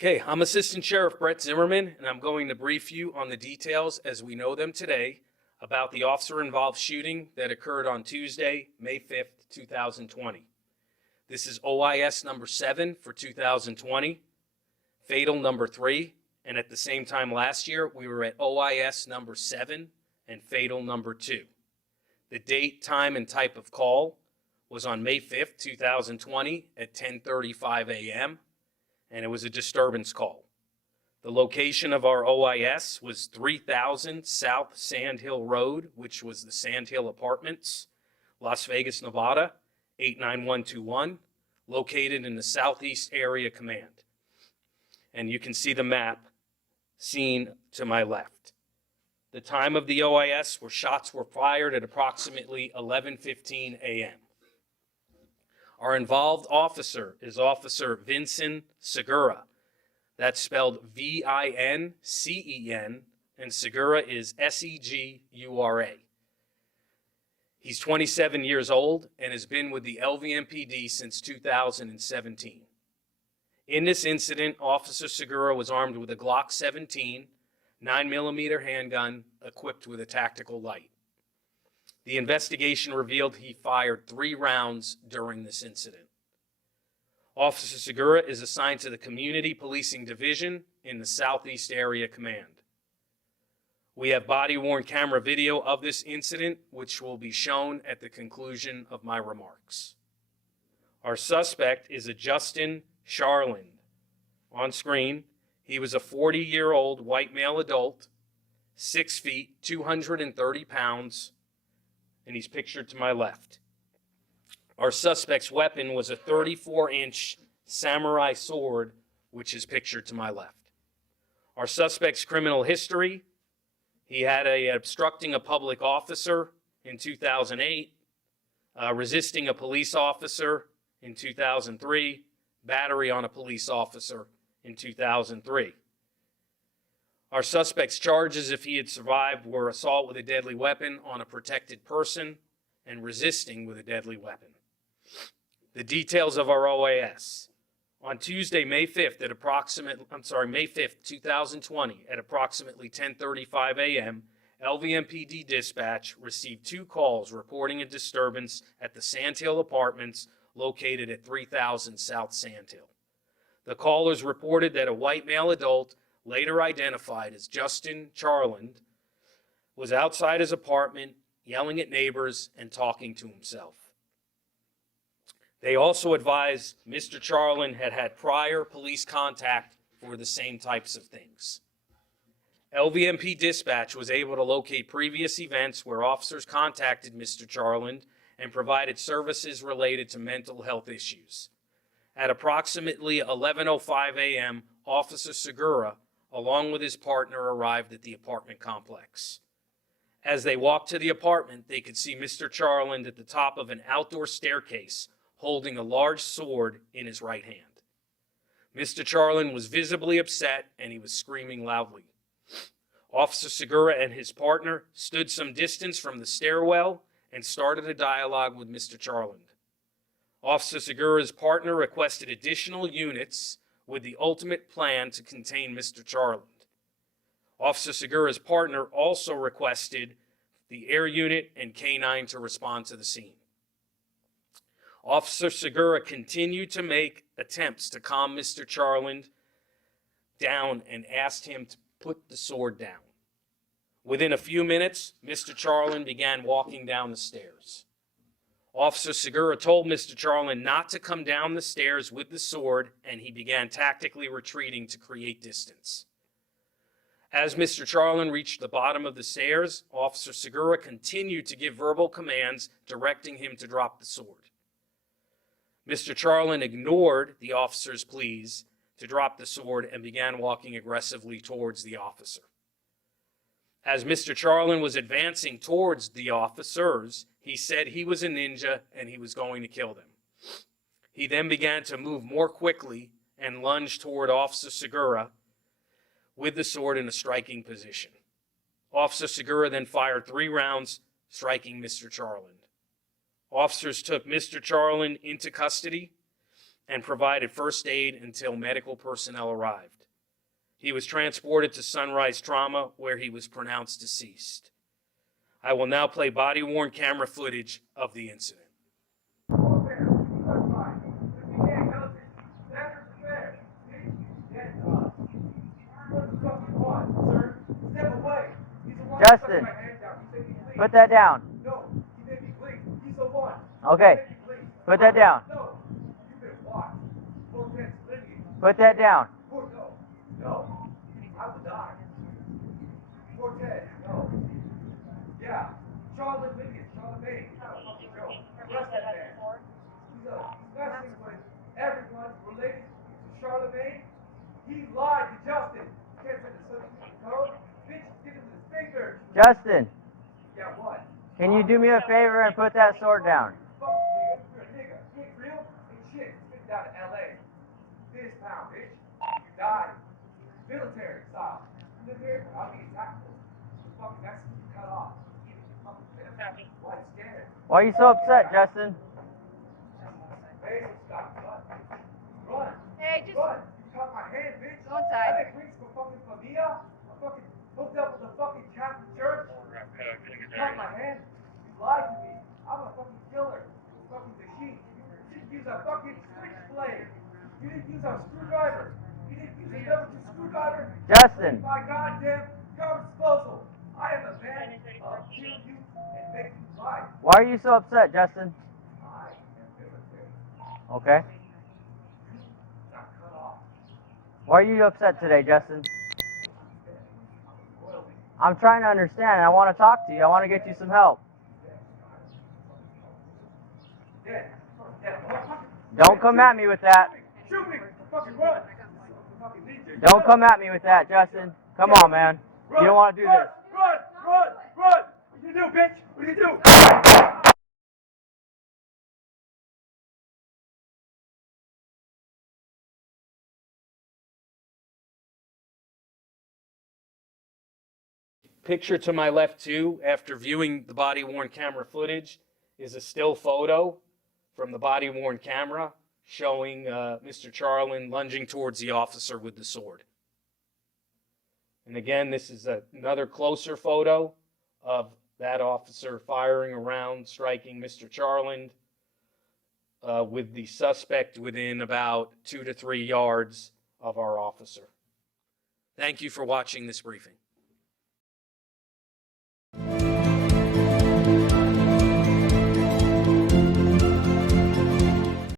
Okay, I'm Assistant Sheriff Brett Zimmerman, and I'm going to brief you on the details as we know them today about the officer-involved shooting that occurred on Tuesday, May 5th, 2020. This is OIS number 7 for 2020, fatal number 3, and at the same time last year, we were at OIS number 7 and fatal number 2. The date, time, and type of call was on May 5th, 2020 at 10:35 a.m., and it was a disturbance call. The location of our OIS was 3000 South Sand Hill Road, which was the Sand Hill Apartments, Las Vegas, Nevada, 89121, located in the Southeast Area Command. And you can see the map seen to my left. The time of the OIS where shots were fired at approximately 11:15 a.m. Our involved officer is Officer Vincent Segura. That's spelled V-I-N-C-E-N, and Segura is S-E-G-U-R-A. He's 27 years old and has been with the LVMPD since 2017. In this incident, Officer Segura was armed with a Glock 17, 9mm handgun equipped with a tactical light. The investigation revealed he fired 3 rounds during this incident. Officer Segura is assigned to the Community Policing Division in the Southeast Area Command. We have body-worn camera video of this incident, which will be shown at the conclusion of my remarks. Our suspect is a Justin Charland. On screen, he was a 40-year-old white male adult, 6 feet, 230 pounds, and he's pictured to my left. Our suspect's weapon was a 34-inch samurai sword, which is pictured to my left. Our suspect's criminal history: he had obstructing a public officer in 2008, resisting a police officer in 2003, battery on a police officer in 2003. Our suspect's charges, if he had survived, were assault with a deadly weapon on a protected person and resisting with a deadly weapon. The details of our OAS. On Tuesday, May 5th, May 5th, 2020, at approximately 10:35 a.m., LVMPD dispatch received 2 calls reporting a disturbance at the Sand Hill Apartments located at 3000 South Sand Hill. The callers reported that a white male adult, later identified as Justin Charland, was outside his apartment yelling at neighbors and talking to himself. They also advised Mr. Charland had had prior police contact for the same types of things. LVMP dispatch was able to locate previous events where officers contacted Mr. Charland and provided services related to mental health issues. At approximately 11:05 a.m., Officer Segura, along with his partner, arrived at the apartment complex. As they walked to the apartment, they could see Mr. Charland at the top of an outdoor staircase holding a large sword in his right hand. Mr. Charland was visibly upset and he was screaming loudly. Officer Segura and his partner stood some distance from the stairwell and started a dialogue with Mr. Charland. Officer Segura's partner requested additional units with the ultimate plan to contain Mr. Charland. Officer Segura's partner also requested the air unit and K-9 to respond to the scene. Officer Segura continued to make attempts to calm Mr. Charland down and asked him to put the sword down. Within a few minutes, Mr. Charland began walking down the stairs. Officer Segura told Mr. Charland not to come down the stairs with the sword, and he began tactically retreating to create distance. As Mr. Charland reached the bottom of the stairs, Officer Segura continued to give verbal commands directing him to drop the sword. Mr. Charland ignored the officer's pleas to drop the sword and began walking aggressively towards the officer. As Mr. Charland was advancing towards the officers, he said he was a ninja and he was going to kill them. He then began to move more quickly and lunged toward Officer Segura with the sword in a striking position. Officer Segura then fired 3 rounds, striking Mr. Charland. Officers took Mr. Charland into custody and provided first aid until medical personnel arrived. He was transported to Sunrise Trauma, where he was pronounced deceased. I will now play body-worn camera footage of the incident. Justin, put that down. Okay, put that down. Put that down. Yeah, Charlotte Milligan, Charlotte May. Arrest that man. He's messing with everyone related to Charlotte May. He lied to Justin. Can't send the social code. Bitch, give him his finger. Justin, Yeah, what? can you do me a favor and put that sword down? Fuck you, nigga. You're a nigga. You ain't real. Ain't shit. Get down to LA. This town, bitch. You died. Military style. You live here, I'll be tactical. The fucking Mexicans cut off. Why scared? Why are you so upset, Justin? Hey, stop. Run. Hey, just Run. You caught my hand, bitch. Go inside. I make rings for fucking familia. I'm fucking hooked up with the fucking Catholic Church. You caught my hand. You lied to me. I'm a fucking killer. Fucking machine. You didn't use a fucking switchblade. You didn't use a screwdriver. You didn't use a number two screwdriver. Justin. My goddamn garbage disposal. I am a man of kill you and make you lie. Why are you so upset, Justin? I am military. Okay. Not cut off. Why are you upset today, Justin? I'm trying to understand. I want to talk to you. I want to get you some help. Don't come at me with that. Shoot me! Fucking run! Don't come at me with that, Justin. Come on, man. You don't want to do this. Run! Run! Run! What you do, bitch? What you do? Picture to my left, too, after viewing the body-worn camera footage, is a still photo from the body-worn camera showing Mr. Charlin lunging towards the officer with the sword. And again, this is another closer photo of that officer firing around, striking Mr. Charlin with the suspect within about 2 to 3 yards of our officer. Thank you for watching this briefing.